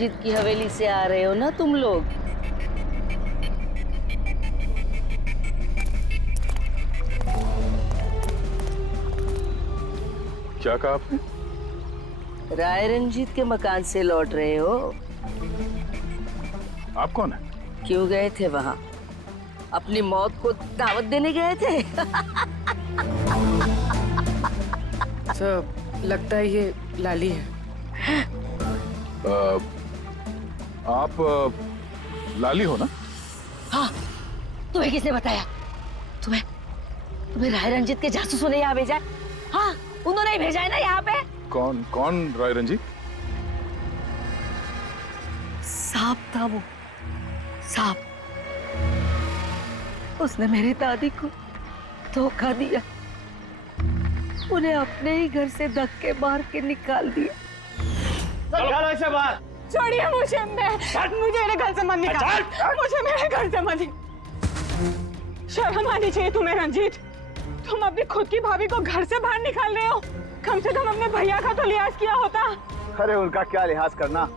जीत की हवेली से आ रहे हो ना तुम लोग। क्या कहा आपने? राय रंजीत के मकान से लौट रहे हो? आप कौन है? क्यों गए थे वहाँ? अपनी मौत को दावत देने गए थे? सर, लगता है ये लाली है। आप लाली हो ना? हाँ, तुम्हें किसने बताया? तुम्हें राय रंजीत के जासूसों ने यहाँ भेजा है? हाँ, उन्होंने ही भेजा है ना यहाँ पे। कौन राय रंजीत? सांप था वो, सांप। उसने मेरी दादी को धोखा दिया, उन्हें अपने ही घर से धक्के मार के निकाल दिया। निकालो इसे बाहर। छोड़िए मुझे, मुझे मेरे घर से मत निकाल, मुझे मेरे घर से मत निकाल। शर्म आनी चाहिए तुम्हें रंजीत, तुम अपनी खुद की भाभी को घर से बाहर निकाल रहे हो। कम से कम अपने भैया का तो लिहाज किया होता। अरे उनका क्या लिहाज करना,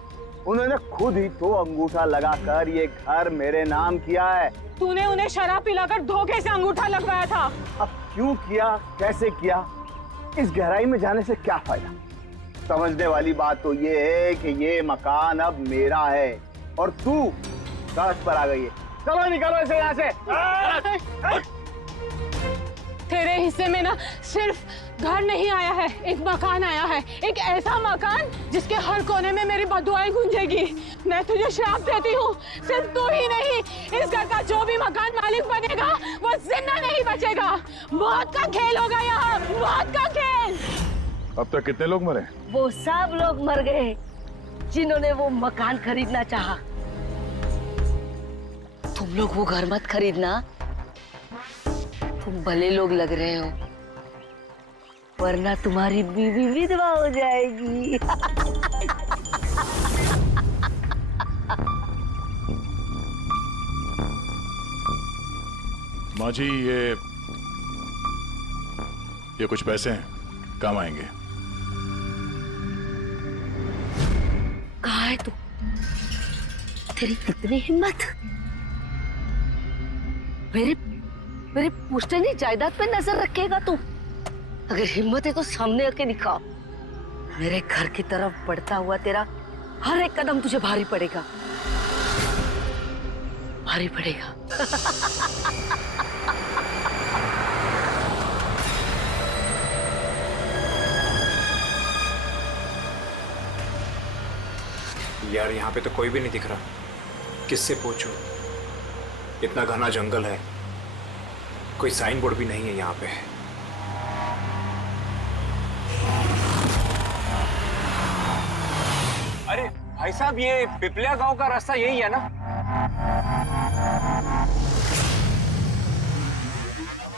उन्होंने खुद ही तो अंगूठा लगाकर ये घर मेरे नाम किया है। तूने उन्हें शराब पिलाकर धोखे से अंगूठा लगवाया था। अब क्यों किया, कैसे किया, इस गहराई में जाने से क्या फायदा। समझने वाली बात तो ये है कि ये मकान अब मेरा है और तू सड़क पर आ गई है। चलो निकालो इसे यहाँ से। तेरे हिस्से में ना सिर्फ घर नहीं आया है, एक मकान आया है, एक ऐसा मकान जिसके हर कोने में मेरी बदुआएं गूंजेगी। मैं तुझे श्राप देती हूँ, सिर्फ तू ही नहीं, इस घर का जो भी मकान मालिक बनेगा वो जिंदा नहीं बचेगा। मौत का खेल होगा यहाँ, मौत का खेल। अब तक कितने लोग मरे? वो सब लोग मर गए जिन्होंने वो मकान खरीदना चाहा। तुम लोग वो घर मत खरीदना, तुम भले लोग लग रहे हो, वरना तुम्हारी बीवी विधवा हो जाएगी। माँ जी, ये कुछ पैसे हैं, काम आएंगे। कहाँ है तू? तेरी कितनी हिम्मत, मेरे पुश्तैनी जायदाद पे नजर रखेगा तू? अगर हिम्मत है तो सामने आके दिखा। मेरे घर की तरफ बढ़ता हुआ तेरा हर एक कदम तुझे भारी पड़ेगा, भारी पड़ेगा। यार यहाँ पे तो कोई भी नहीं दिख रहा, किससे पूछूं? इतना घना जंगल है, कोई साइन बोर्ड भी नहीं है यहाँ पे। अरे भाई साहब, ये पिपलिया गांव का रास्ता यही है ना?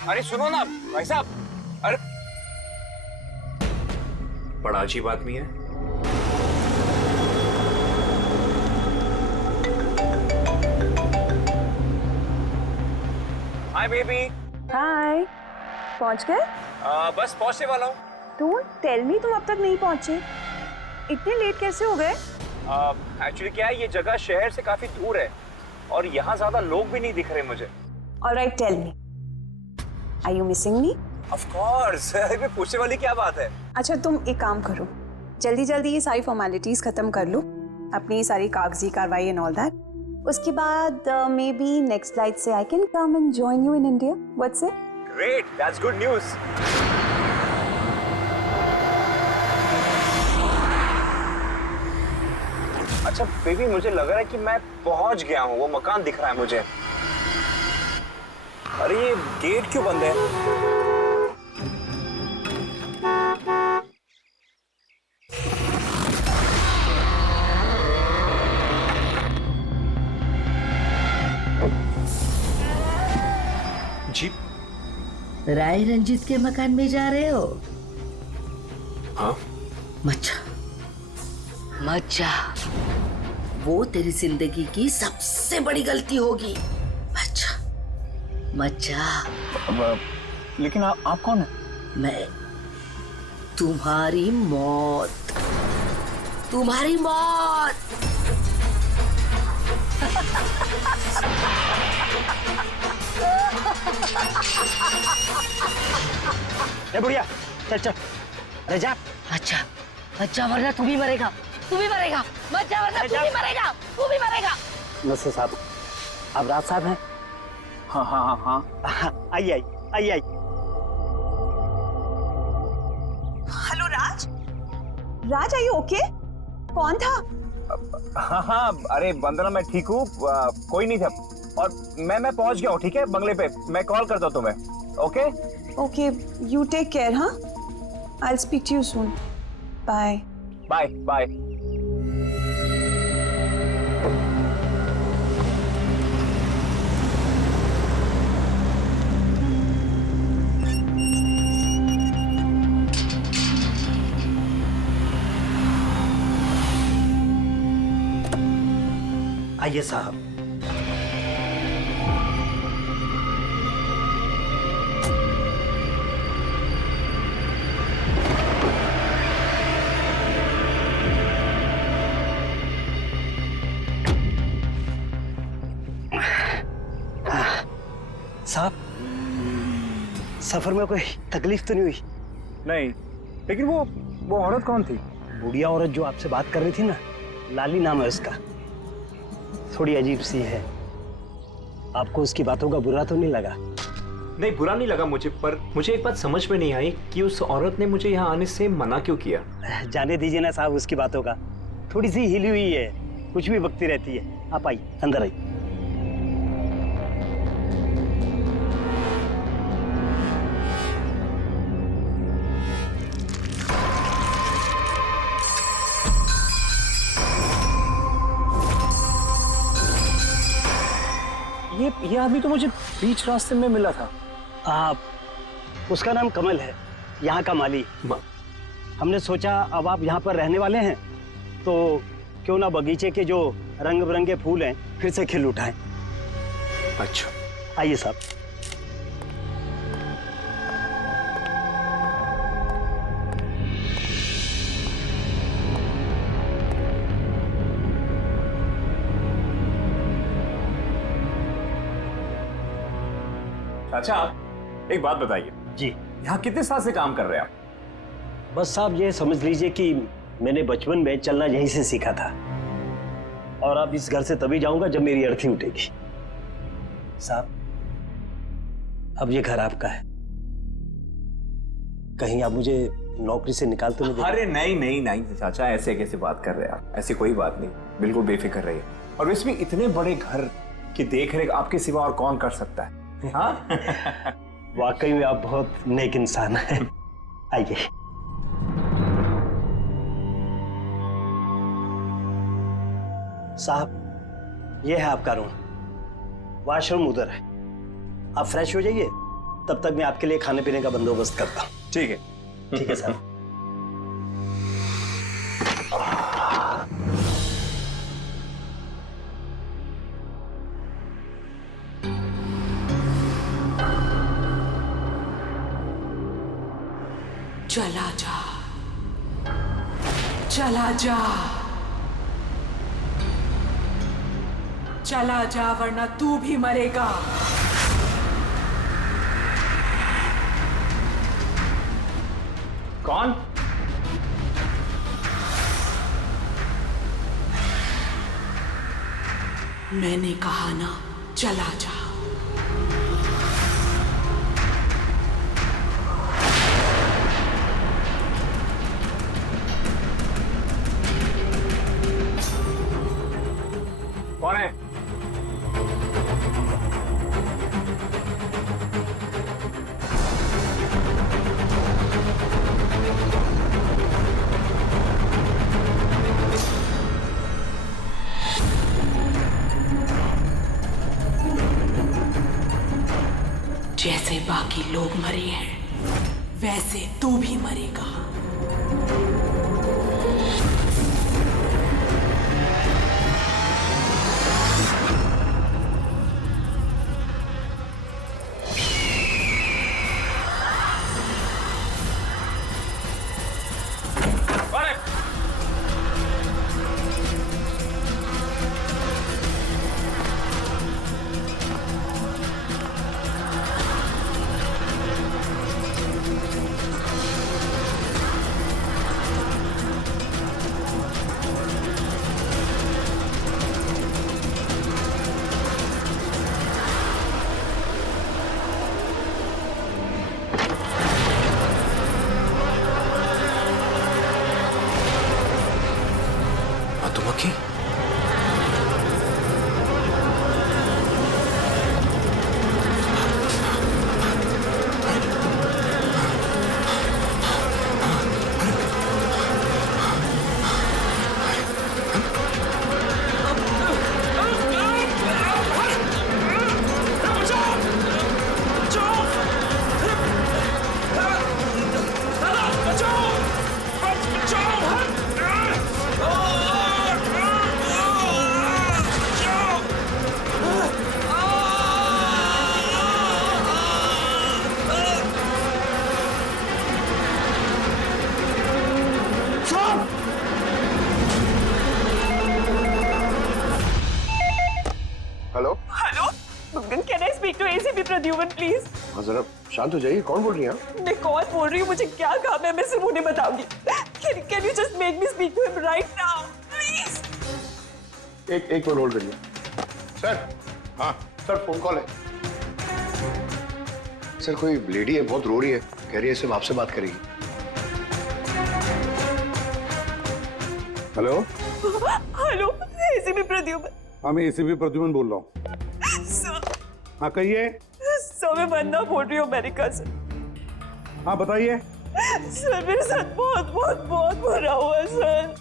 अरे सुनो ना भाई साहब, अरे बड़ा अजीब आदमी है। Hi baby. हाय, पहुंच गए? बस पहुंचने वाला हूँ। डोंट टेल मी तुम अब तक नहीं पहुंचे। इतने लेट कैसे हो गए? एक्चुअली क्या है, ये जगह शहर से काफी दूर है और यहाँ ज्यादा लोग भी नहीं दिख रहे मुझे। Alright, tell me, are you missing me? Of course. अरे पूछने वाली क्या बात है। अच्छा, तुम एक काम करो, जल्दी जल्दी ये सारी फॉर्मेलिटीज खत्म कर लो, अपनी सारी कागजी कार्रवाई एंड ऑल दैट। उसके बाद मे बी नेक्स्ट फ्लाइट से I can come and join you in India. What's it? Great, that's good news. अच्छा बेबी, मुझे लग रहा है कि मैं पहुंच गया हूँ, वो मकान दिख रहा है मुझे। अरे ये गेट क्यों बंद है? जी? राय रंजीत के मकान में जा रहे हो? हाँ। मत जा, वो तेरी जिंदगी की सबसे बड़ी गलती होगी। मत जा। लेकिन आप कौन है? मैं तुम्हारी मौत, तुम्हारी मौत। ए बुढ़िया चल चल, अरे जा। अच्छा अच्छा, वरना तू भी मरेगा, तू भी मरेगा। मत जा वरना तू भी मरेगा, तू भी मरेगा। नसर साहब, आप राज साहब हैं? हाँ हाँ हाँ हाँ, आइए आइए आइए आइए। हेलो राज, राज आई ओके? कौन था? हाँ हाँ, अरे वंदना मैं ठीक हूँ, कोई नहीं था। और मैं पहुंच गया हूँ, ठीक है, बंगले पे। मैं कॉल करता हूँ तुम्हें। Okay okay, you take care. हाँ, I will speak to you soon. Bye bye bye. आइए साहब। साहब, सफर में कोई तकलीफ तो नहीं हुई? नहीं, लेकिन वो औरत कौन थी? बुढ़िया औरत जो आपसे बात कर रही थी ना, लाली नाम है उसका। थोड़ी अजीब सी है। आपको उसकी बातों का बुरा तो नहीं लगा? नहीं, बुरा नहीं लगा मुझे, पर मुझे एक बात समझ में नहीं आई कि उस औरत ने मुझे यहाँ आने से मना क्यों किया। जाने दीजिए ना साहब उसकी बातों का। थोड़ी सी हिली हुई है, कुछ भी बकती रहती है। आप आइए, अंदर आइए। ये आदमी तो मुझे बीच रास्ते में मिला था। आप, उसका नाम कमल है, यहाँ का माली। हमने सोचा अब आप यहाँ पर रहने वाले हैं तो क्यों ना बगीचे के जो रंग बिरंगे फूल हैं फिर से खिल उठाएं। अच्छा, आइए साहब। अच्छा, एक बात बताइए जी। यहाँ कितने साल से काम कर रहे हैं आप? बस साहब ये समझ लीजिए कि मैंने बचपन में चलना यहीं से सीखा था, और अब इस घर से तभी जाऊंगा जब मेरी अर्थी उठेगी। साहब, अब ये घर आपका है, कहीं आप मुझे नौकरी से निकाल तो नहीं देंगे? अरे नहीं नहीं नहीं चाचा, ऐसे कैसे बात कर रहे हैं आप? ऐसी कोई बात नहीं, बिल्कुल बेफिक्र रहिए। और इसमें इतने बड़े घर की देखरेख आपके सिवा और कौन कर सकता है? हाँ? वाकई में आप बहुत नेक इंसान हैं। आइए। साहब, ये है आपका रूम, वॉशरूम उधर है। आप फ्रेश हो जाइए, तब तक मैं आपके लिए खाने पीने का बंदोबस्त करता हूँ। ठीक है। ठीक है साहब। चला जा, चला जा, चला जा, वरना तू भी मरेगा। कौन? मैंने कहा ना, चला जा। कौन है? जैसे बाकी लोग मरे हैं, वैसे तू भी मरेगा। Can I speak to ACP Pradyuman please? हाँ जरा शांत हो जाइए, कौन बोल रही हैं आप? मैं कौन बोल रही हूँ, मुझे क्या काम है, मैं सिर्फ उन्हें बताऊंगी। Can you just make me speak to him right now, please? एक मिनट होल्ड करिए। सर, हाँ सर फोन कॉल है। सर कोई लेडी है, बहुत रो रही है, कह रही है सिर्फ आपसे बात करेगी। Hello, hello, ACP Pradyuman. हाँ मैं एसीपी प्रद्युमन बोल रहा हूँ। सर, हाँ कहिए। सर मैं वंदना बोल रही हूँ अमेरिका से। हाँ बताइए। सर मेरे साथ बहुत बहुत बहुत बुरा हुआ सर।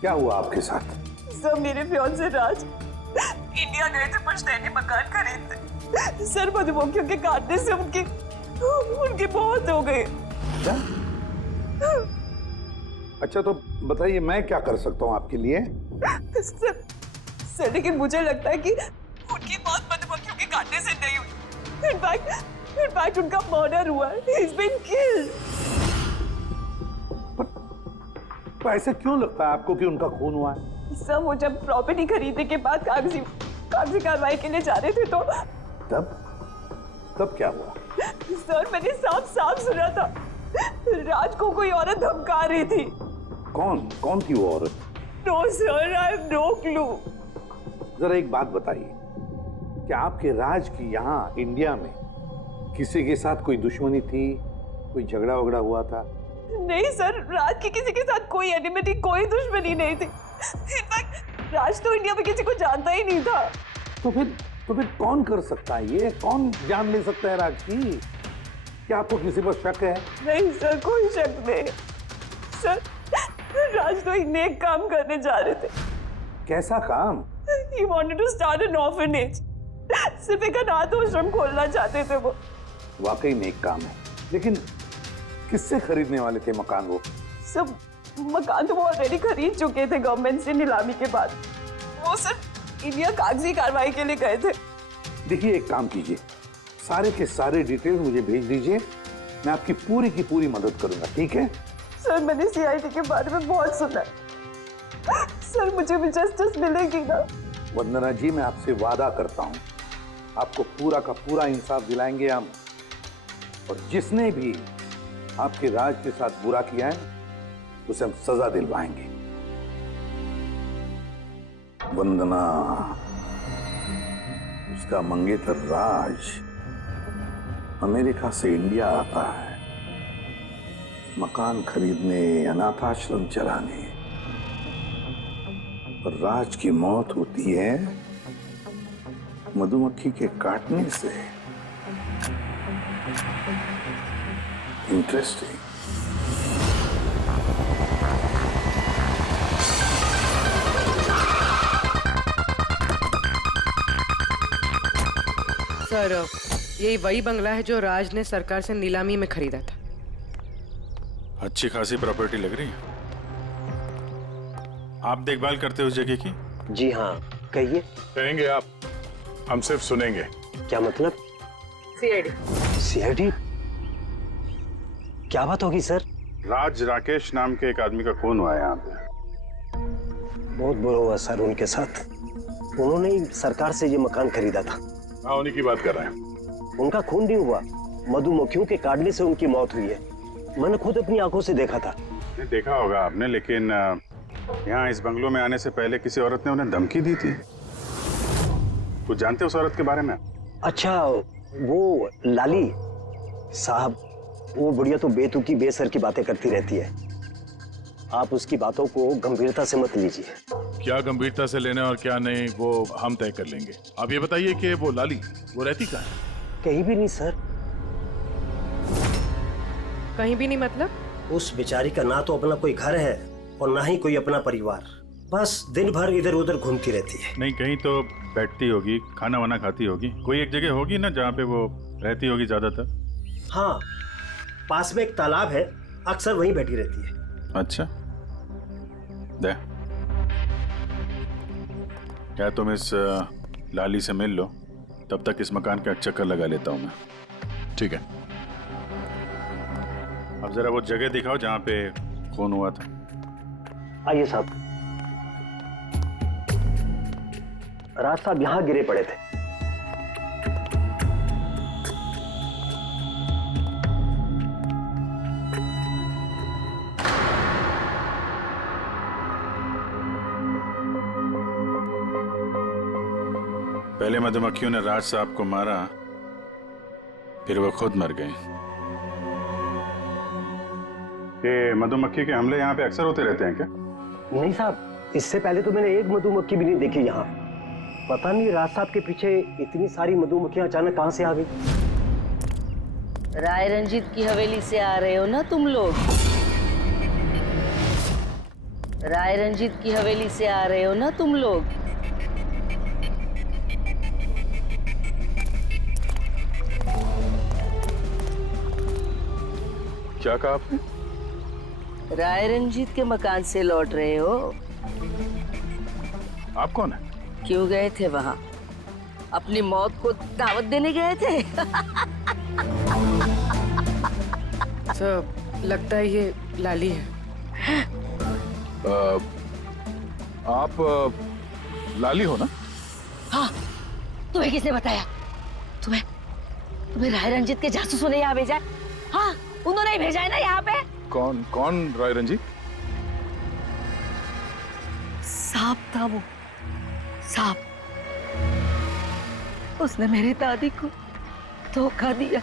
क्या हुआ आपके साथ? सर मेरे फियांसे राज इंडिया गए थे पुश्तैनी मकान खरीदने। सर मधुमक्खियों के काटने से उनकी मौत हो गई। क्या? अच्छा तो बताइए मैं क्या कर सकता हूँ आपके लिए? सर लेकिन मुझे लगता है कि उनकी मौत मधुमक्खियों के काटने से नहीं हुई। इनफैक्ट उनका मर्डर हुआ है। He's been killed। तो ऐसे क्यों लगता है आपको कि उनका खून हुआ है? सर वो जब प्रॉपर्टी खरीदने के बाद कागजी कार्रवाई के लिए जा रहे थे तो तब क्या हुआ? सर मैंने साफ साफ सुना था राज को कोई औरत धमका रही थी। कौन थी वो औरत? No sir, I have no clue. जरा एक बात बताइए, क्या आपके राज की यहाँ इंडिया में किसी के साथ कोई दुश्मनी थी, कोई झगड़ा वगड़ा हुआ था? नहीं सर, राज की किसी के साथ कोई एनिमिटी, कोई दुश्मनी नहीं थी। इनफैक्ट राज तो इंडिया में किसी को जानता ही नहीं था। तो फिर कौन कर सकता है ये? कौन जान ले सकता है राज की? क्या आपको किसी पर शक है? नहीं सर, कोई शक नहीं। सर राज तो एक नेक काम करने जा रहे थे। कैसा काम? He wanted to start an orphanage। सिर्फ एक अनाथ आश्रम खोलना चाहते थे वो। वाकई नेक काम है, लेकिन किससे खरीदने वाले थे मकान वो? सब मकान तो वो ऑलरेडी खरीद चुके थे गवर्नमेंट से नीलामी के बाद। वो सिर्फ इंडिया कागजी कार्रवाई के लिए गए थे। देखिए एक काम कीजिए, सारे के सारे डिटेल मुझे भेज दीजिए, मैं आपकी पूरी की पूरी मदद करूंगा, ठीक है? सर मैंने CID के बारे में बहुत सुना। सर मुझे भी जस्टिस मिलेगी ना? वंदना जी मैं आपसे वादा करता हूँ, आपको पूरा का पूरा इंसाफ दिलाएंगे हम, और जिसने भी आपके राज के साथ बुरा किया है उसे हम सजा दिलवाएंगे। वंदना, उसका मंगेतर राज अमेरिका से इंडिया आता है मकान खरीदने, अनाथ आश्रम चलाने, और राज की मौत होती है मधुमक्खी के काटने से। इंटरेस्टिंग। सर यही वही बंगला है जो राज ने सरकार से नीलामी में खरीदा था। अच्छी खासी प्रॉपर्टी लग रही है। आप देखभाल करते हो उस जगह की? जी हाँ, कहिए। कहेंगे आप, हम सिर्फ सुनेंगे। क्या मतलब? CID? क्या बात होगी सर? राज राकेश नाम के एक आदमी का खून हुआ है यहाँ पे। बहुत बुरा हुआ सर उनके साथ। उन्होंने ही सरकार से ये मकान खरीदा था। हाँ, उन्हीं की बात कर रहे हैं। उनका खून नहीं हुआ, मधुमक्खियों के काटने से उनकी मौत हुई है। मैंने खुद अपनी आंखों से देखा था। नहीं देखा होगा आपने, लेकिन यहाँ इस बंगलों में आने से पहले किसी औरत ने उन्हें धमकी दी थी। कुछ जानते हो उस औरत के बारे में? अच्छा, वो लाली साहब, वो बुढ़िया तो बेतुकी बेसर की बातें करती रहती है। आप उसकी बातों को गंभीरता से मत लीजिए। क्या गंभीरता से लेना और क्या नहीं वो हम तय कर लेंगे। आप ये बताइए कि वो लाली वो रहती कहाँ है? कहीं भी नहीं सर। कहीं भी नहीं मतलब? उस बेचारी का ना तो अपना कोई घर है और ना ही कोई अपना परिवार। बस दिन भर इधर उधर घूमती रहती है। नहीं, कहीं तो बैठती होगी, खाना वाना खाती होगी, कोई एक जगह होगी ना जहाँ पे वो रहती होगी ज्यादातर। हाँ, पास में एक तालाब है, अक्सर वहीं बैठी रहती है। अच्छा, दे क्या तुम इस लाली से मिल लो, तब तक इस मकान का चक्कर लगा लेता हूँ मैं। ठीक है, अब जरा वो जगह दिखाओ जहाँ पे खून हुआ था। आइए साहब। राज साहब यहाँ गिरे पड़े थे। पहले मधुमक्खियों ने राज साहब को मारा, फिर वो खुद मर गई। ये मधुमक्खी के हमले यहाँ पे अक्सर होते रहते हैं क्या? नहीं साहब, इससे पहले तो मैंने एक मधुमक्खी भी नहीं देखी यहाँ। पता नहीं राज साहब के पीछे इतनी सारी मधुमक्खियां अचानक कहाँ से आ गई। राय रंजीत की हवेली से आ रहे हो ना तुम लोग? राय रंजीत की हवेली से आ रहे हो ना तुम लोग? क्या कहा आपने? राय रंजीत के मकान से लौट रहे हो? आप कौन है? क्यों गए थे वहां? अपनी मौत को दावत देने गए थे? सर, लगता है ये लाली है। आप लाली हो ना? हाँ, तुम्हें किसने बताया? तुम्हें राय रंजीत के जासूसों ने यहाँ भेजा है? हाँ, उन्होंने ही भेजा है ना यहाँ पे। कौन राय रंजीत? सांप था वो, सांप। उसने मेरी दादी को धोखा दिया,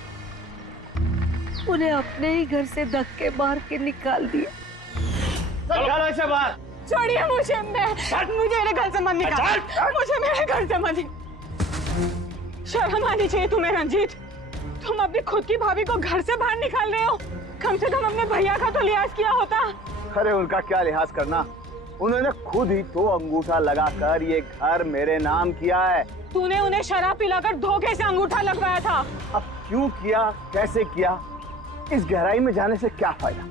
उन्हें अपने ही घर से धक्के मार के निकाल दिया। निकालो इसे बाहर। छोड़िए मुझे, मुझे मेरे घर से मत निकाल, मुझे मेरे घर से मत निकाल। शर्म आनी चाहिए तुम्हें रंजीत, तुम अपनी खुद की भाभी को घर से बाहर निकाल रहे हो। कम से कम अपने भैया का तो लिहाज किया होता। अरे उनका क्या लिहाज करना, उन्होंने खुद ही तो अंगूठा लगाकर ये घर मेरे नाम किया है। तूने उन्हें शराब पिलाकर धोखे से अंगूठा लगवाया था। अब क्यों किया, कैसे किया, इस गहराई में जाने से क्या फायदा।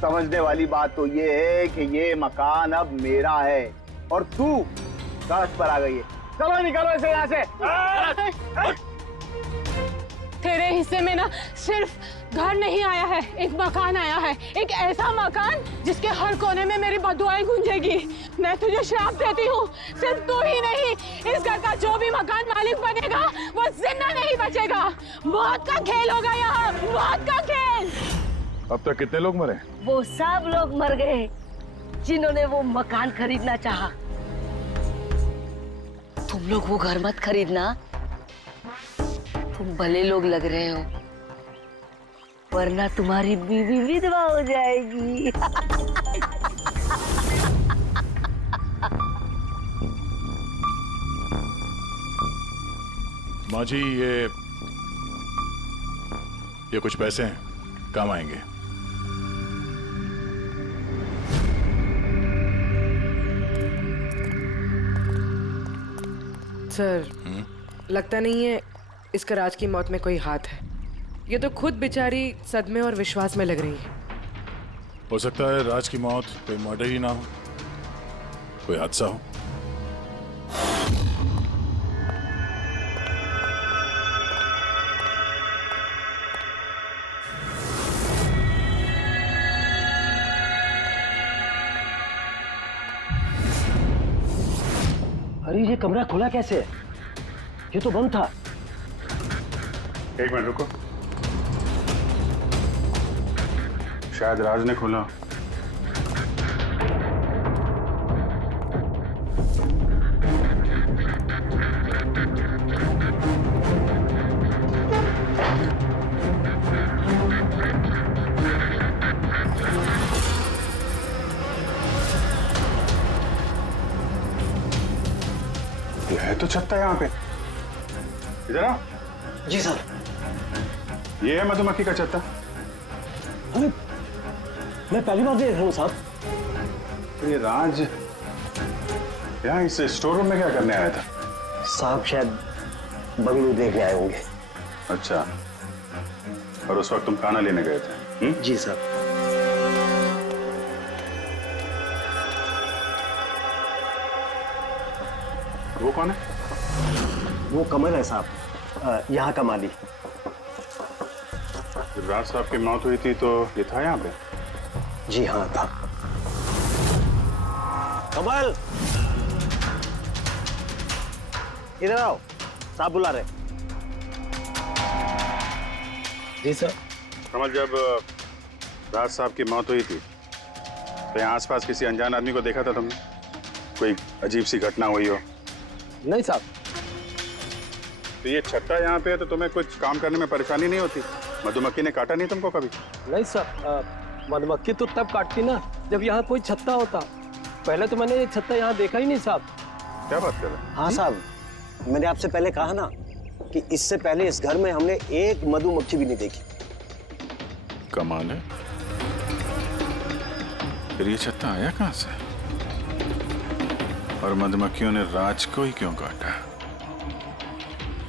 समझने वाली बात तो ये है कि ये मकान अब मेरा है और तू सड़क पर आ गई है। चलो निकालो इसे यहाँ से। तेरे हिस्से में ना सिर्फ घर नहीं आया है, एक मकान आया है, एक ऐसा मकान जिसके हर कोने में मेरी बदुआएं गूंजेगी। मैं तुझे श्राप देती हूँ, सिर्फ तू ही नहीं, इस घर का जो भी मकान मालिक बनेगा वो जिंदा नहीं बचेगा। मौत का खेल होगा यहाँ, मौत का खेल। अब तक कितने लोग मरे? वो सब लोग मर गए जिन्होंने वो मकान खरीदना चाहा। तुम लोग वो घर मत खरीदना, तुम भले लोग लग रहे हो, वरना तुम्हारी बीवी विधवा हो जाएगी। माँ जी, ये कुछ पैसे हैं, काम आएंगे। सर, लगता नहीं है इसका राज की मौत में कोई हाथ है। ये तो खुद बेचारी सदमे और विश्वास में लग रही है। हो सकता है राज की मौत कोई मर्डर ही ना हो, कोई हादसा हो। अरे ये कमरा खुला कैसे है? ये तो बंद था। एक मिनट रुको, शायद राज ने खोला। ये है तो छत्ता यहाँ पे। इधर आ। जी सर। ये है मधुमक्खी का छत्ता। अरे मैं पहली बार देख रहा हूँ साहब। तो ये राज यहाँ इस स्टोर रूम में क्या करने आया था? साहब शायद बंगलू देखने आए होंगे। अच्छा, और उस वक्त तुम खाना लेने गए थे? जी साहब। वो कौन है? वो कमल है साहब, यहाँ का माली। जब राज साहब की मौत हुई थी तो ये था यहाँ पे? जी हाँ था। कमल, इधर आओ, साहब बुला रहे। जी सर। कमल, जब राज साहब की मौत हुई थी तो यहाँ आसपास किसी अनजान आदमी को देखा था तुमने? कोई अजीब सी घटना हुई हो? नहीं साहब, तो ये छत्ता यहाँ पे है तो तुम्हें कुछ काम करने में परेशानी नहीं होती? मधुमक्खी ने काटा नहीं तुमको कभी? नहीं साहब, मधुमक्खी तो तब काटती ना जब यहाँ कोई छत्ता होता। पहले तो मैंने ये छत्ता यहाँ देखा ही नहीं साहब। क्या बात कर रहे हैं? हाँ साहब, मैंने आपसे पहले कहा ना कि इससे पहले इस घर में हमने एक मधुमक्खी भी नहीं देखी। कमाल है। फिर ये छत्ता आया कहाँ से? और मधुमक्खियों ने राज को ही क्यों काटा?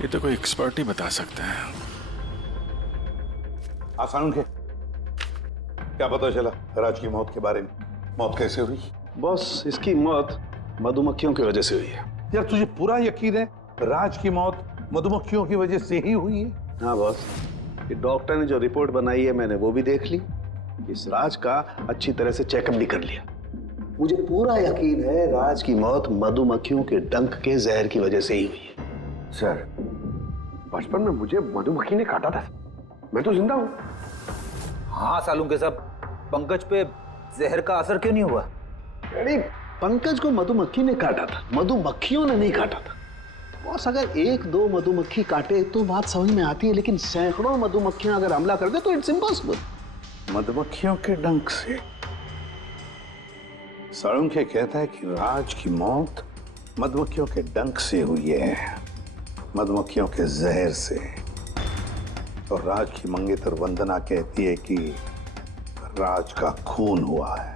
ये तो कोई एक्सपर्ट ही बता सकता है। आसान के क्या पता चला राज की मौत के बारे में? मौत कैसे हुई? बॉस, इसकी मौत मधुमक्खियों की वजह से हुई है। यार तुझे पूरा यकीन है राज की मौत मधुमक्खियों की वजह से ही हुई है? हाँ बॉस, ये डॉक्टर ने जो रिपोर्ट बनाई है मैंने वो भी देख ली, इस राज का अच्छी तरह से चेकअप भी कर लिया। मुझे पूरा यकीन है राज की मौत मधुमक्खियों के डंक के जहर की वजह से ही हुई है। सर, बचपन में मुझे मधुमक्खी ने काटा था, मैं तो जिंदा हूं। हाँ सालूम के साहब, पंकज पे जहर का असर क्यों नहीं हुआ? अरे पंकज को मधुमक्खी ने काटा था, मधुमक्खियों ने नहीं काटा था। बॉस, अगर एक दो मधुमक्खी काटे तो बात समझ में आती है, लेकिन सैकड़ों मधुमक्खियां अगर हमला कर दे तो इट्स इम्पॉसिबल। मधुमक्खियों के डंक से? साळुंखे कहता है कि राज की मौत मधुमक्खियों के डंक से हुई है, मधुमक्खियों के जहर से। और राज की मंगेतर वंदना कहती है कि राज का खून हुआ है।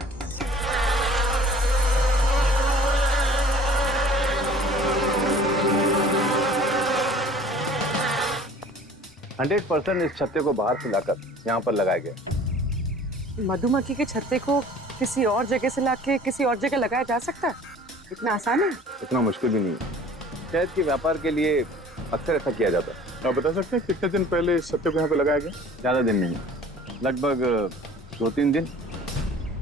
इस छत्ते को बाहर से लाकर यहाँ पर लगाया गया। मधुमक्खी के छत्ते को किसी और जगह से लाके किसी और जगह लगाया जा सकता है? इतना आसान है? इतना मुश्किल भी नहीं है। शहद के व्यापार के लिए अक्सर ऐसा किया जाता है। आप बता सकते हैं कितने दिन पहले इस छत्ते को यहाँ पे लगाया गया? ज्यादा दिन नहीं, लगभग 2-3 दिन।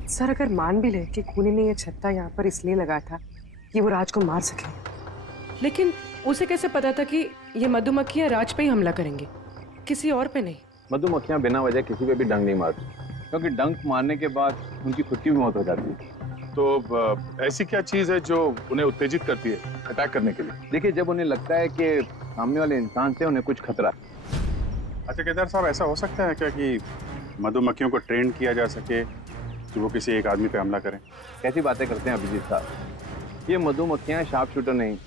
सर, अगर मान भी ले कि खूनी ने ये छत्ता यहाँ पर इसलिए लगाया था कि वो राज को मार सके, लेकिन उसे कैसे पता था कि ये मधुमक्खियाँ राज पे ही हमला करेंगी, किसी और पे नहीं? मधुमक्खियां बिना वजह किसी पे भी डंक नहीं मारती, क्योंकि डंक मारने के बाद उनकी खुद की भी मौत हो जाती है। तो ऐसी क्या चीज है जो उन्हें उत्तेजित करती है अटैक करने के लिए? देखिए, जब उन्हें लगता है कि सामने वाले इंसान से उन्हें कुछ खतरा। अच्छा केदार साहब, ऐसा हो सकता है क्या कि मधुमक्खियों को ट्रेन किया जा सके कि वो किसी एक आदमी पे हमला करें? कैसी बातें करते हैं अभिजीत साहब, ये मधुमक्खियां शार्प शूटर नहीं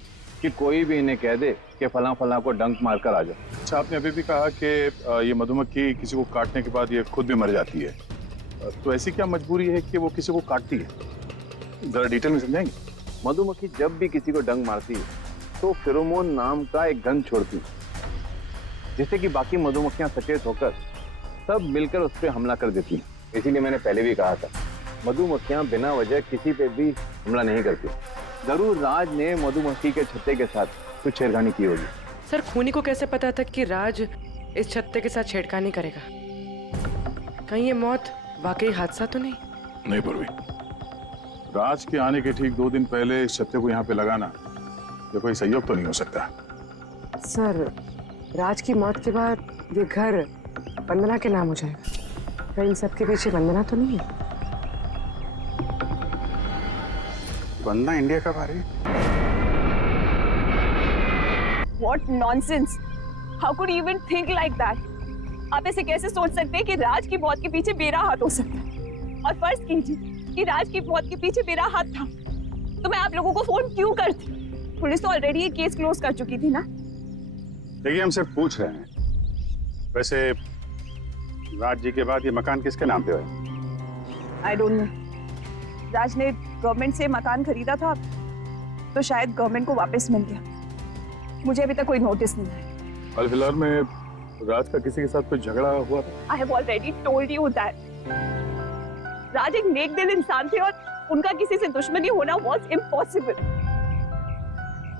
कि कोई भी इन्हें कह दे कि फलां फलां को डंक मारकर आ जाओ। अच्छा, आपने अभी भी कहा कि ये मधुमक्खी किसी को काटने के बाद ये खुद भी मर जाती है, तो ऐसी क्या मजबूरी है कि वो किसी को काटती है? जरा डिटेल में समझाएंगे? मधुमक्खी जब भी किसी को डंक मारती है तो फेरोमोन नाम का एक गंध छोड़ती है, जिससे कि बाकी मधुमक्खियां सचेत होकर सब मिलकर उस पर हमला कर देती हैं। इसीलिए मैंने पहले भी कहा था, मधुमक्खियां बिना वजह किसी पे भी हमला नहीं करती। जरूर राज ने मधुमक्खी के छत्ते के साथ कुछ छेड़खानी की होगी। सर, खूनी को कैसे पता था कि राज इस छत्ते के साथ छेड़खानी करेगा? कहीं ये मौत वाकई हादसा तो नहीं? नहीं पूर्वी, राज के आने के ठीक 2 दिन पहले इस छत्ते को यहाँ पे लगाना ये कोई संयोग तो नहीं हो सकता। सर, राज की मौत के बाद ये घर वंदना के नाम हो जाएगा, कहीं इन सबके पीछे वंदना तो नहीं है? वंदना इंडिया कब आ रही? What nonsense! How could you even think like that? आप ऐसे कैसे सोच सकते हैं कि राज की मौत के पीछे मेरा हाथ हो सकता है? और फर्ज कीजिए कि राज की मौत के पीछे मेरा हाथ था, तो मैं आप लोगों को फोन क्यों करती? पुलिस तो ऑलरेडी ये केस क्लोज कर चुकी थी ना। देखिए, हम सिर्फ पूछ रहे हैं। वैसे राज जी के बाद ये मकान किसके नाम पे है? I don't know. राज ने गवर्नमेंट से मकान खरीदा था, तो शायद गवर्नमेंट को वापस मिल गया। मुझे अभी तक कोई नोटिस नहीं है। हाल फिलहाल में राज का किसी के साथ कोई झगड़ा हुआ था? I have already told you that. राज एक नेक दिल इंसान थे और उनका किसी से दुश्मनी होना was impossible.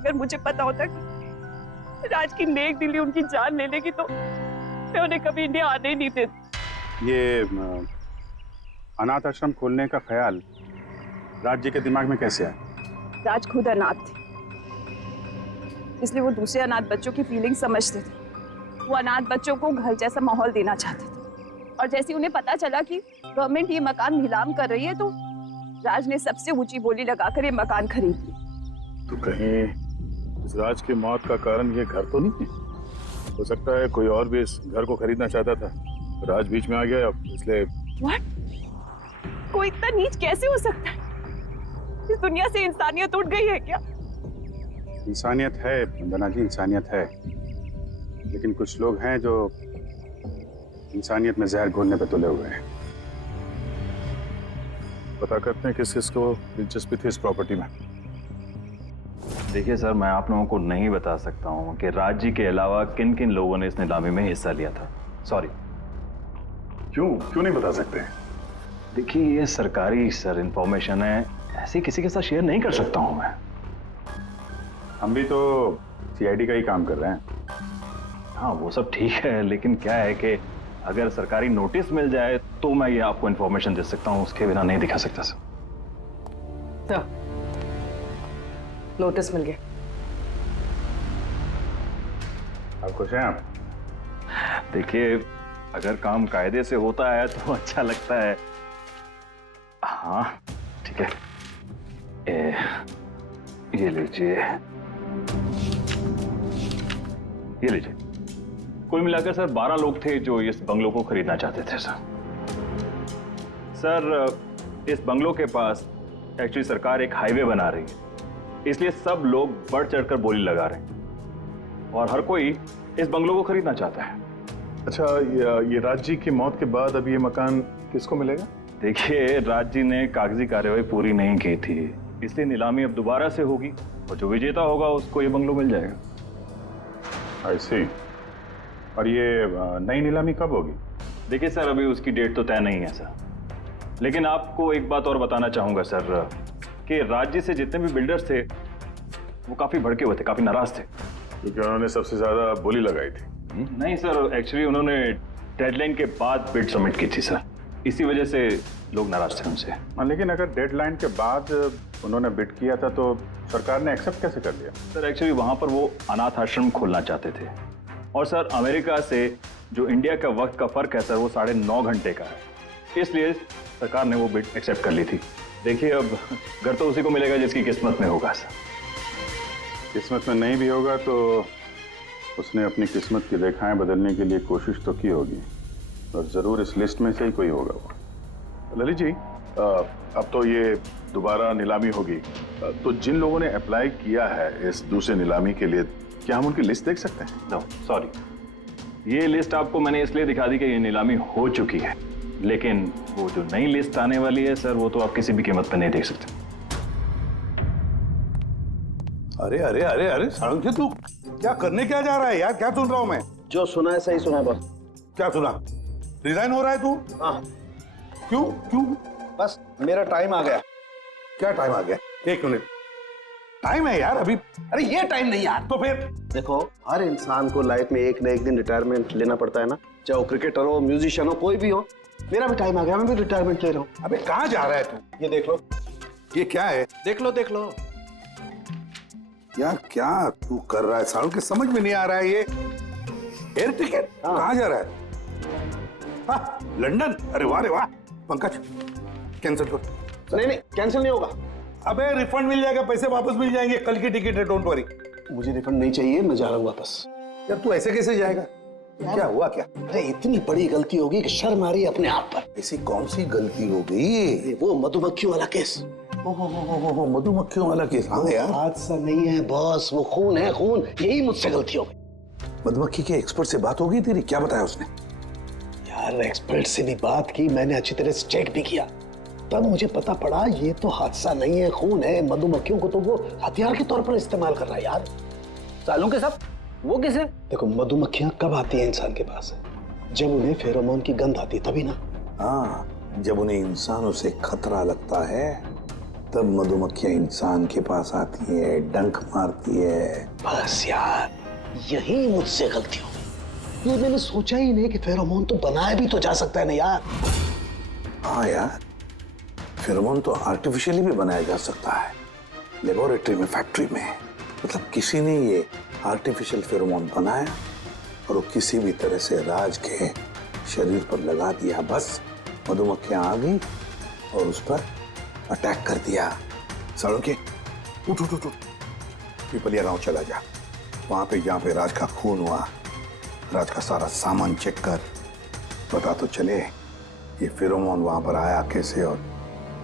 अगर मुझे पता होता कि राज की नेक दिली उनकी जान ले लेगी तो मैं उन्हें कभी इंडिया आने ही नहीं देती। ये अनाथ आश्रम खोलने का ख्याल राज जी के दिमाग में कैसे आया? राज खुद अनाथ थे, इसलिए वो दूसरे अनाथ बच्चों की फीलिंग समझते थे। वो अनाथ बच्चों को घर जैसा माहौल देना चाहते थे, और जैसे उन्हें पता चला कि गवर्नमेंट ये मकान नीलाम कर रही है तो राज ने सबसे ऊंची बोली लगाकर ये मकान खरीद लिया। तो कहीं इस राज की मौत का कारण ये घर तो नहीं है? हो सकता है कोई और भी इस घर को खरीदना चाहता था, राज बीच में आ गया इसलिए। What? कोई इतना नीच कैसे हो सकता है? इस दुनिया से इंसानियत उठ गई है क्या? इंसानियत है वंदना जी, इंसानियत है, लेकिन कुछ लोग हैं जो इंसानियत में जहर घोलने पे तुले हुए हैं। पता करते हैं किस किस को दिलचस्पी थी इस प्रॉपर्टी में। देखिए सर, मैं आप लोगों को नहीं बता सकता हूँ कि राज जी के अलावा किन किन लोगों ने इस नीलामी में हिस्सा लिया था। सॉरी। क्यों नहीं बता सकते? देखिए ये सरकारी सर इंफॉर्मेशन है, ऐसे किसी के साथ शेयर नहीं कर सकता हूँ मैं। हम भी तो सीआईडी का ही काम कर रहे हैं। हाँ वो सब ठीक है, लेकिन क्या है कि अगर सरकारी नोटिस मिल जाए तो मैं ये आपको इंफॉर्मेशन दे सकता हूँ, उसके बिना नहीं दिखा सकता सर। नोटिस मिल गया। आप खुश हैं? आप देखिए अगर काम कायदे से होता है तो अच्छा लगता है। हाँ ठीक है, ये लीजिए, ये लीजिए। कुल मिलाकर सर 12 लोग थे जो इस बंगलो को खरीदना चाहते थे सर। इस बंगलो के पास एक्चुअली सरकार एक हाईवे बना रही है, इसलिए सब लोग बढ़ चढ़कर बोली लगा रहे हैं और हर कोई इस बंगलो को खरीदना चाहता है। अच्छा, ये राज जी की मौत के बाद अब ये मकान किसको मिलेगा? देखिए राज जी ने कागजी कार्यवाही पूरी नहीं की थी, इसलिए नीलामी अब दोबारा से होगी और जो विजेता होगा उसको ये बंगलो मिल जाएगा। आई सी। और ये नई नीलामी कब होगी? देखिए सर अभी उसकी डेट तो तय नहीं है सर, लेकिन आपको एक बात और बताना चाहूंगा सर कि राज जी से जितने भी बिल्डर्स थे वो काफी भड़के हुए थे, काफी नाराज थे, क्योंकि उन्होंने सबसे ज्यादा बोली लगाई थी। नहीं सर, एक्चुअली उन्होंने डेडलाइन के बाद बिड सबमिट की थी सर, इसी वजह से लोग नाराज थे उनसे। लेकिन अगर डेडलाइन के बाद उन्होंने बिड किया था तो सरकार ने एक्सेप्ट कैसे कर लिया? सर एक्चुअली वहां पर वो अनाथ आश्रम खोलना चाहते थे और सर अमेरिका से जो इंडिया का वक्त का फर्क है सर वो 9.5 घंटे का है, इसलिए सरकार ने वो बिड एक्सेप्ट कर ली थी। देखिए अब घर तो उसी को मिलेगा जिसकी किस्मत में होगा सर। किस्मत में नहीं भी होगा तो उसने अपनी किस्मत की रेखाएं बदलने के लिए कोशिश तो की होगी और जरूर इस लिस्ट में से ही कोई होगा वो। ललित जी, अब तो ये दोबारा नीलामी होगी, तो जिन लोगों ने अप्लाई किया है इस दूसरे नीलामी के लिए, क्या हम उनकी लिस्ट देख सकते हैं? नो सॉरी, ये लिस्ट आपको मैंने इसलिए दिखा दी कि ये नीलामी हो चुकी है, लेकिन वो जो नई लिस्ट आने वाली है सर वो तो आप किसी भी कीमत पर नहीं देख सकते। अरे अरे अरे अरे सारंगी, तू क्या करने क्या जा रहा है यार? क्या सुन रहा हूं मैं? जो सुना है सही सुना है बस। क्या सुना? रिजाइन हो रहा है तू? हाँ। क्यों क्यों? बस मेरा टाइम आ गया। क्या टाइम आ गया? 1 मिनट टाइम है यार अभी। अरे ये टाइम नहीं यार। तो फिर देखो, हर इंसान को लाइफ में एक न एक दिन रिटायरमेंट लेना पड़ता है ना, चाहे वो क्रिकेटर हो, म्यूजिशियन हो, कोई भी हो। मेरा भी टाइम आ गया, मैं भी रिटायरमेंट ले रहा हूँ। अबे कहाँ जा रहा है तू? ये देख लो। ये क्या है? देख लो देख लो। यार क्या तू कर रहा है सारुण? के समझ में नहीं आ रहा है ये एयर टिकट। कहाँ जा रहा है? हाँ, लंदन। अरे वाह रे वाह। पंकज कैंसिल कर। नहीं नहीं कैंसिल नहीं होगा। अबे रिफंड मिल जाएगा, पैसे वापस मिल जाएंगे, कल की टिकट है, डोंट वरी। मुझे रिफंड नहीं चाहिए, मैं जा रहा हूँ वापस। यार तू ऐसे कैसे जाएगा? क्या हुआ क्या? अरे इतनी बड़ी गलती होगी कि शर्म आ रही है अपने आप पर। ऐसी कौन सी गलती हो गई? वो मधुमक्खियों वाला केस। मधुमक्खियों वाला केस? हाँ यार, हादसा नहीं है बॉस, वो खून है खून। यही मुझसे गलती हो गई। मधुमक्खी के एक्सपर्ट से बात हो गई तेरी? क्या बताया उसने? यार एक्सपर्ट से भी बात की मैंने, अच्छी तरह से चेक भी किया, तब मुझे पता पड़ा ये तो हादसा नहीं है, खून है। मधुमक्खियों को तो वो हथियार के तौर पर इस्तेमाल कर रहा है यार। सालों के साथ वो किसे? देखो मधुमक्खियां कब आती हैं इंसान के पास? जब उन्हें फेरोमोन की गंध आती तभी ना। हाँ, जब उन्हें इंसानों से खतरा लगता है तब मधुमक्खियां इंसान के पास आती है, डंक मारती है। बस यार यही मुझसे गलती हो गई। ये मैंने सोचा ही नहीं कि फेरोमोन तो बनाया भी तो जा सकता है ना यार। हाँ यार, फेरोमोन तो आर्टिफिशियली भी बनाया जा सकता है, लेबोरेटरी में, फैक्ट्री में। मतलब किसी ने ये आर्टिफिशियल फेरोमोन बनाया और वो किसी भी तरह से राज के शरीर पर लगा दिया। बस मधुमक्खियां आ गई और उस पर अटैक कर दिया। सारुण, उठ उठ उठ, पिपलिया गांव चला जा। वहां पे जहां पे राज का खून हुआ राज का सारा सामान चेक कर, पता तो चले ये फेरोमोन वहां पर आया कैसे और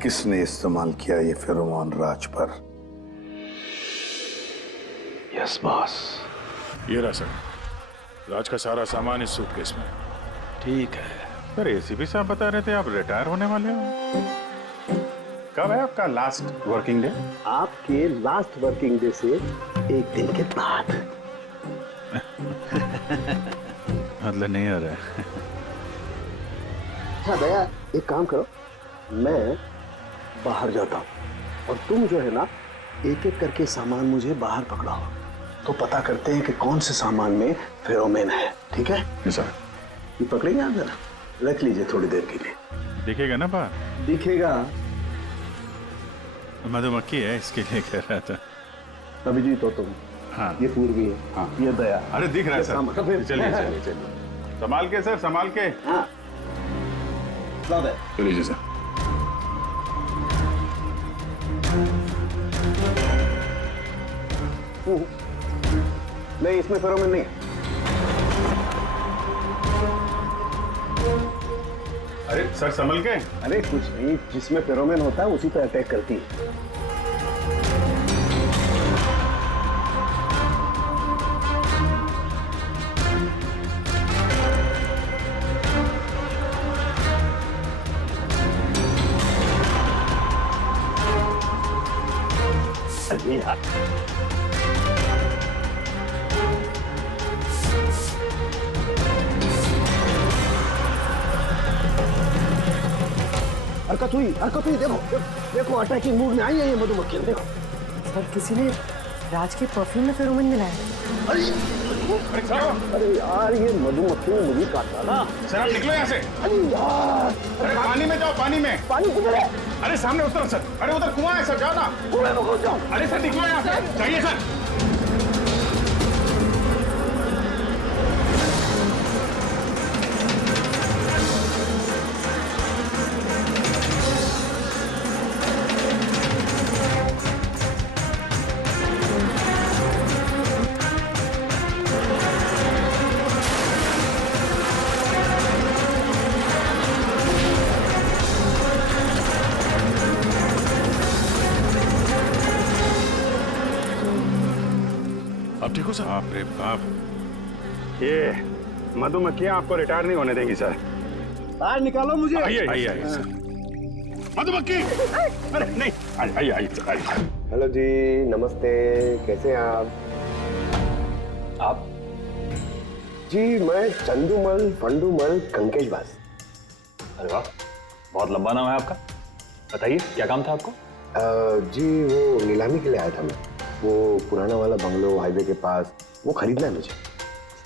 किसने इस्तेमाल किया ये फेरोमोन राज पर। Yes boss. ये रहा सर, राज का सारा सामान इस सूटकेस में। ठीक है सर, एसीपी साहब बता रहे थे आप रिटायर होने वाले हो। कब है आपका लास्ट वर्किंग डे? आपके लास्ट वर्किंग डे से एक दिन के बाद। मतलब नहीं हो रहा है। अच्छा दया, एक काम करो, मैं बाहर जाता हूँ और तुम जो है ना एक एक करके सामान मुझे बाहर पकड़ाओ, तो पता करते हैं कि कौन से सामान में फेरोमोन है। ठीक है सर? ये पकड़ेंगे आप, जरा रख लीजिए थोड़ी देर के लिए। दिखेगा ना बाहर? दिखेगा। मधुमक्खी है इसके लिए कह रहा था। अभिजीत हो तुम। हाँ। ये पूर्वी है। हाँ। ये दया। अरे दिख रहा है सर। चलिए चलिए चलिए, संभाल के सर, संभाल के। हाँ। चलिए सर। नहीं, इसमें फेरोमोन नहीं। अरे सर संभल के। अरे कुछ नहीं, जिसमें फेरोमोन होता है उसी पर अटैक करती है। अरे यार, हरकत हुई, देखो देखो अटैकिंग मूड में आई है ये मधुमक्खी, देखो। सर, किसी ने राज के परफ्यूम में फेरोमोन मिलाया। अरे यार, ये मधुमक्खी ने मुझे काटा ना। सर आप निकलो यहाँ से। अरे यार, अरे पानी में जाओ, पानी में। पानी किधर है? अरे सामने उस तरफ सर। अरे उधर कुआं है सर, जाओ ना। कुएं में घुस जाओ। अरे सर निकलो यहाँ से, जाइए सर। आप ठीक हो सर? बाप रे बाप, ये मधुमक्खियां आपको रिटायर नहीं होने देंगी सर। बाहर निकालो मुझे। आइए आइए आइए सर। मधुमक्खी, अरे नहीं, आइए आइए आइए। हेलो जी, नमस्ते, कैसे हैं आप? जी मैं चंदूमल फंडूमल कंकेश बास। अरे वाह, बहुत लंबा नाम है आपका। बताइए क्या काम था आपको? जी वो नीलामी के लिए आया था मैं। वो पुराना वाला बंगलो हाईवे के पास, वो खरीदना है मुझे।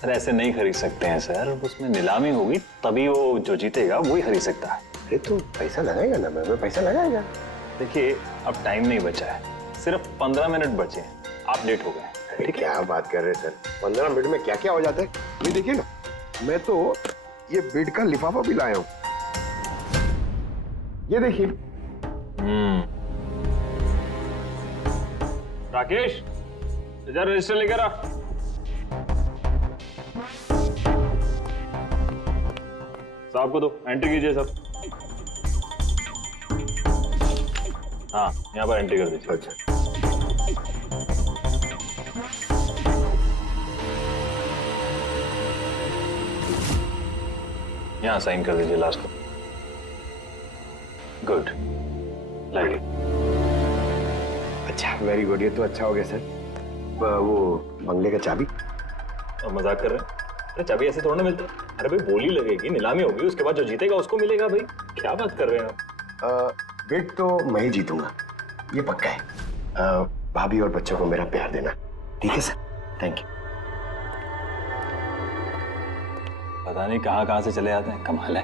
सर ऐसे नहीं खरीद सकते हैं सर, उसमें नीलामी होगी तभी वो जो जीतेगा वही खरीद सकता है। अरे तो पैसा लगाएगा ना, मैं पैसा लगाएगा। देखिए अब टाइम नहीं बचा है, सिर्फ 15 मिनट बचे हैं, आप लेट हो गए। अरे क्या बात कर रहे हैं सर, 15 मिनट में क्या क्या हो जाता है। ये देखिए ना, मैं तो ये बेड का लिफाफा भी लाया हूँ, ये देखिए। राकेश, इधर रजिस्टर लेकर आ। साहब को दो, एंट्री कीजिए सब। हाँ, यहाँ पर एंट्री कर दीजिए। अच्छा, यहाँ साइन कर दीजिए लास्ट को। Good, like. अच्छा, वेरी गुड, ये तो अच्छा हो गया सर। वो बंगले का चाबी। और मजाक कर रहे हैं? अरे चाबी ऐसे थोड़ा ना मिलता है। अरे भाई बोली लगेगी, नीलामी होगी, उसके बाद जो जीतेगा उसको मिलेगा। भाई क्या बात कर रहे हैं आप? बेट तो मैं ही जीतूंगा, ये पक्का है। भाभी और बच्चों को मेरा प्यार देना, ठीक है सर? Thank you. पता नहीं कहाँ कहाँ से चले आते हैं, कमाल है।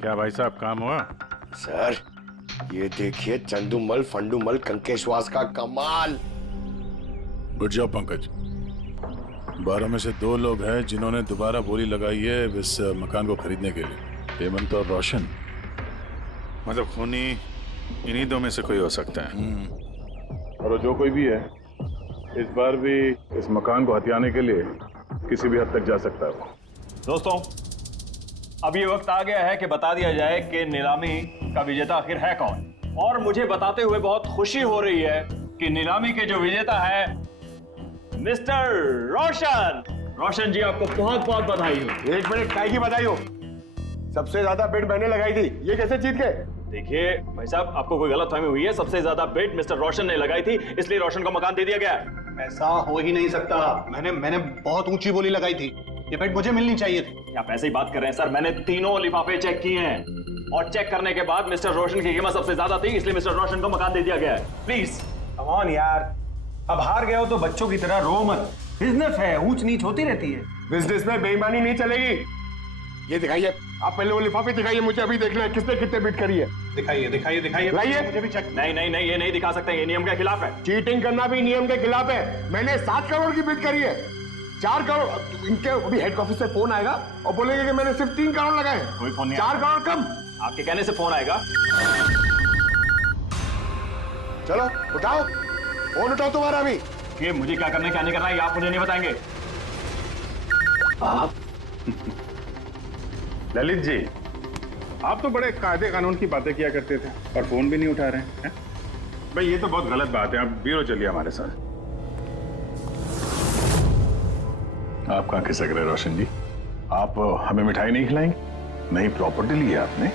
क्या भाई साहब काम हुआ? सर ये देखिए, चंदूमल फंडूमल कंकेशवास का कमाल। उठ जाओ पंकज, 12 में से 2 लोग हैं जिन्होंने दोबारा बोली लगाई है इस मकान को खरीदने के लिए। हेमंत और रोशन, मतलब खूनी इन्हीं दो में से कोई हो सकता है। और वो जो कोई भी है, इस बार भी इस मकान को हथियाने के लिए किसी भी हद तक जा सकता है वो। दोस्तों, अब ये वक्त आ गया है कि बता दिया जाए कि नीलामी का विजेता आखिर है कौन। और मुझे बताते हुए बहुत खुशी हो रही है कि नीलामी के जो विजेता है मिस्टर रोशन। रोशन जी, आपको बहुत बहुत बधाई हो। 1 मिनट, काय की बधाई हो? सबसे ज्यादा बेट मैंने लगाई थी, ये कैसे जीत गए? देखिए भाई साहब, आपको कोई गलतफहमी हुई है। सबसे ज्यादा बेट मिस्टर रोशन ने लगाई थी, इसलिए रोशन को मकान दे दिया गया है। ऐसा हो ही नहीं सकता। मैंने बहुत ऊंची बोली लगाई थी, ये बेट मुझे मिलनी चाहिए थी। आप ऐसे ही बात कर रहे हैं सर। मैंने तीनों लिफाफे चेक किए हैं और चेक करने के बाद मिस्टर रोशन की कीमत सबसे ज्यादा थी, इसलिए मिस्टर रोशन को मकान दे दिया गया है। प्लीज कम ऑन यार, अब हार गए हो तो बच्चों की तरह रो मत। बिजनेस है, ऊंच नीच होती रहती है। बिजनेस में बेईमानी नहीं चलेगी। ये दिखाइए, आप पहले वो लिफाफे दिखाइए, मुझे अभी देखना है किसने कितने बीट करी है। दिखाइए दिखाइए दिखाइए, लाइए। मुझे भी चेक। नहीं नहीं नहीं, ये नहीं दिखा सकते, ये नियम के खिलाफ है। चीटिंग करना भी नियम के खिलाफ है। मैंने 7 करोड़ की बीट करी है। 4 करोड़। इनके अभी हेड ऑफिस से फोन आएगा और बोलेंगे कि मैंने सिर्फ 3 करोड़ लगाए। कोई फोन नहीं 4 करोड़ कम। आपके कहने से फोन आएगा। चलो उठाओ, फोन उठाओ तुम्हारा भी। ये मुझे क्या करना है क्या नहीं करना है, ये आप मुझे नहीं बताएंगे। आप ललित जी, आप तो बड़े कायदे कानून की बातें किया करते थे और फोन भी नहीं उठा रहे हैं। भाई ये तो बहुत गलत बात है। आप ब्यूरो चलिए हमारे साथ। आप कहाँ खिसक रहे रोशन जी? आप हमें मिठाई नहीं खिलाएंगे? नई प्रॉपर्टी ली है आपने?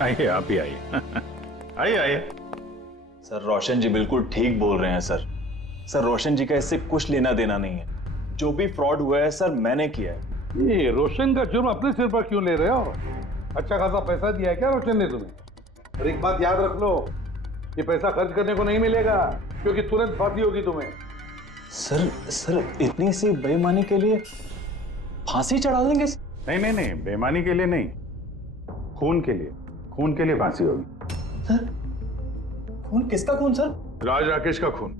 आइए, आप ही आइए। आइए आइए। सर रोशन जी बिल्कुल ठीक बोल रहे हैं सर। सर रोशन जी का इससे कुछ लेना देना नहीं है। जो भी फ्रॉड हुआ है सर मैंने किया है। ये रोशन का जुर्म अपने सिर पर क्यों ले रहे हो? अच्छा खासा पैसा दिया है क्या रोशन ने तुम्हें? और एक बात याद रख लो, ये पैसा खर्च करने को नहीं मिलेगा, क्योंकि तुरंत फांसी होगी तुम्हें। सर इतनी सी बेईमानी के लिए फांसी चढ़ा देंगे? नहीं नहीं नहीं, बेईमानी के लिए नहीं, खून के लिए। खून के लिए फांसी होगी। खून? किसका खून सर? राज राकेश का खून,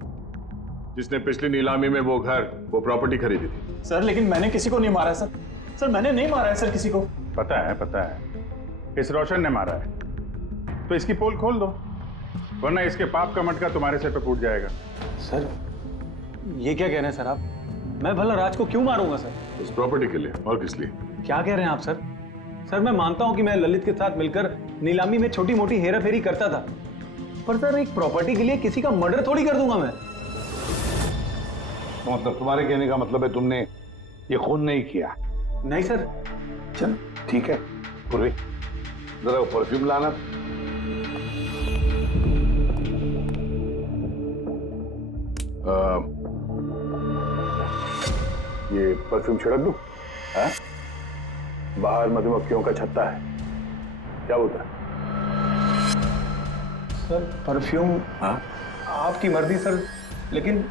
जिसने पिछली नीलामी में वो प्रॉपर्टी खरीदी थी। सर लेकिन मैंने किसी को नहीं मारा सर। सर मैंने नहीं मारा है सर किसी को। पता है, इस रोशन ने मारा है। तो इसकी पोल खोल दो, वरना इसके पाप का मटका तुम्हारे सिर पे फूट जाएगा। सर ये क्या कह रहे हैं सर आप? मैं भला राज को क्यों मारूंगा सर? इस प्रॉपर्टी के लिए, और किस लिए? क्या कह रहे हैं आप सर? सर मैं मानता हूं कि मैं ललित के साथ मिलकर नीलामी में छोटी मोटी हेरा फेरी करता था, पर सर एक प्रॉपर्टी के लिए किसी का मर्डर थोड़ी कर दूंगा मैं। तो मतलब तुम्हारे कहने का मतलब है तुमने ये खून नहीं किया? नहीं सर। चल ठीक है, पूर्वी जरा वो परफ्यूम लाना। ये परफ्यूम छिड़क दूं? बाहर मधुमक्खियों का छत्ता है, क्या होता है? Sir perfume? हाँ आपकी मर्जी सर, लेकिन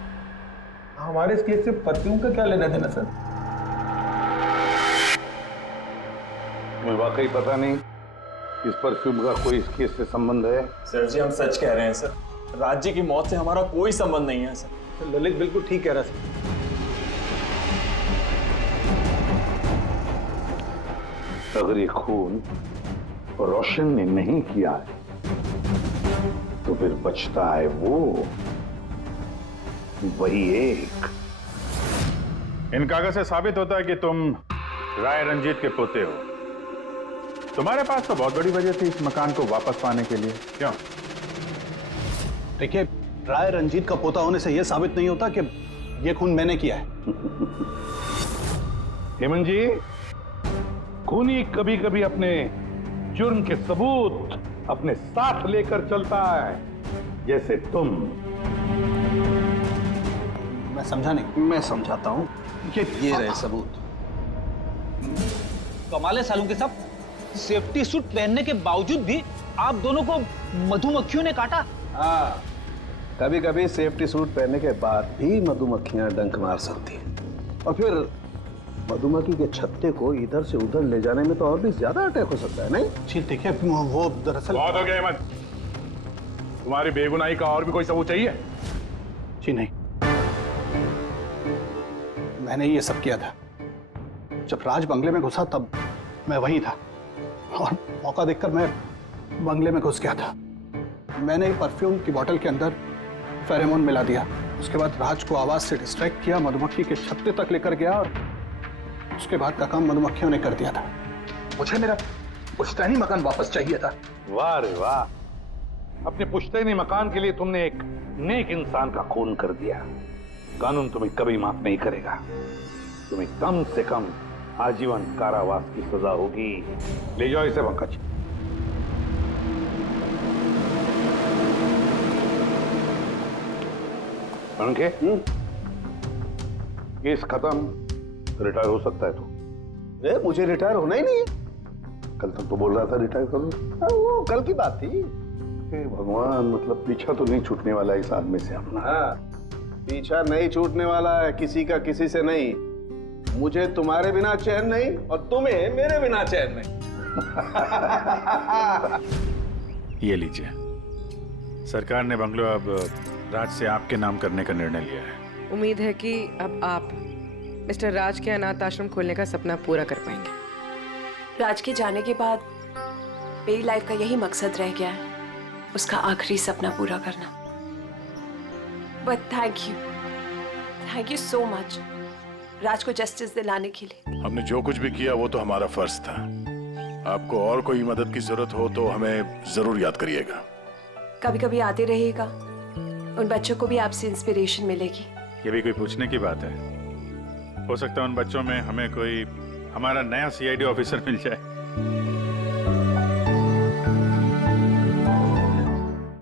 हमारे इस केस से परफ्यूम का क्या लेना देना सर? मुझे वाकई पता नहीं इस परफ्यूम का कोई इस केस से संबंध है। सर जी हम सच कह रहे हैं सर, राज जी की मौत से हमारा कोई संबंध नहीं है सर। ललित बिल्कुल ठीक कह रहा है सर। अगर ये खून रोशन ने नहीं किया है तो फिर बचता है वही एक। इन कागज से साबित होता है कि तुम राय रंजीत के पोते हो। तुम्हारे पास तो बहुत बड़ी वजह थी इस मकान को वापस पाने के लिए, क्यों? देखिए, राय रंजीत का पोता होने से यह साबित नहीं होता कि यह खून मैंने किया है। हेमंत जी, खूनी कभी कभी अपने जुर्म के सबूत अपने साथ लेकर चलता है, जैसे तुम। मैं समझा नहीं। मैं समझाता हूं। ये रहे सबूत। कमाल है सालू के साहब, सेफ्टी सूट पहनने के बावजूद भी आप दोनों को मधुमक्खियों ने काटा। हाँ, कभी कभी सेफ्टी सूट पहनने के बाद भी मधुमक्खियां डंक मार सकती हैं, और फिर मधुमक्खी के छत्ते को इधर से उधर ले जाने में तो और भी ज्यादा अटैक हो सकता है, नहीं? जी देखिए, वो दरअसल बहुत हो गया हेमंत, तुम्हारी बेगुनाही का और भी कोई सबूत चाहिए? जी नहीं, मैंने ये सब किया था। जब राज बंगले में घुसा तब मैं वहीं था। और मौका देखकर मैं बंगले में घुस गया था। मैंने परफ्यूम की बोतल के अंदर फेरेमोन मिला दिया। उसके बाद राज को आवाज से डिस्ट्रैक्ट किया, मधुमक्खी के छत्ते तक लेकर गया और उसके बाद का काम मधुमक्खियों ने कर दिया था। मुझे मेरा पुश्तैनी मकान वापस चाहिए था। वाह रे वाह, अपने पुश्तैनी मकान के लिए तुमने एक नेक इंसान का खून कर दिया। कानून तुम्हें कभी माफ नहीं करेगा। तुम्हें कम से कम आजीवन कारावास की सजा होगी। ले जाओ इसे पंकज। पंखे, केस खत्म, रिटायर हो सकता है तू। मुझे रिटायर होना ही नहीं है। कल तक तो बोल रहा था रिटायर करो। वो कल की बात थी। भगवान, मतलब पीछा तो नहीं छूटने वाला इस आदमी से अपना। हाँ, पीछा नहीं छूटने वाला है किसी का, किसी से नहीं। मुझे तुम्हारे बिना चैन नहीं और तुम्हें मेरे बिना चैन नहीं। ये लीजिए, सरकार ने बंगलो अब राज से आपके नाम करने का निर्णय लिया है। उम्मीद है कि अब आप मिस्टर राज के अनाथ आश्रम खोलने का सपना पूरा कर पाएंगे। राज के जाने के बाद मेरी लाइफ का यही मकसद रह गया है, उसका आखिरी सपना पूरा करना। But thank you so much Raj को जस्टिस दिलाने के लिए। हमने जो कुछ भी किया वो तो हमारा फर्ज था। आपको और कोई मदद की जरूरत हो तो हमें जरूर याद करिएगा। कभी कभी आते रहिएगा, उन बच्चों को भी आपसे इंस्पिरेशन मिलेगी। ये भी कोई पूछने की बात है? हो सकता है उन बच्चों में हमें कोई हमारा नया सीआईडी ऑफिसर मिल जाए।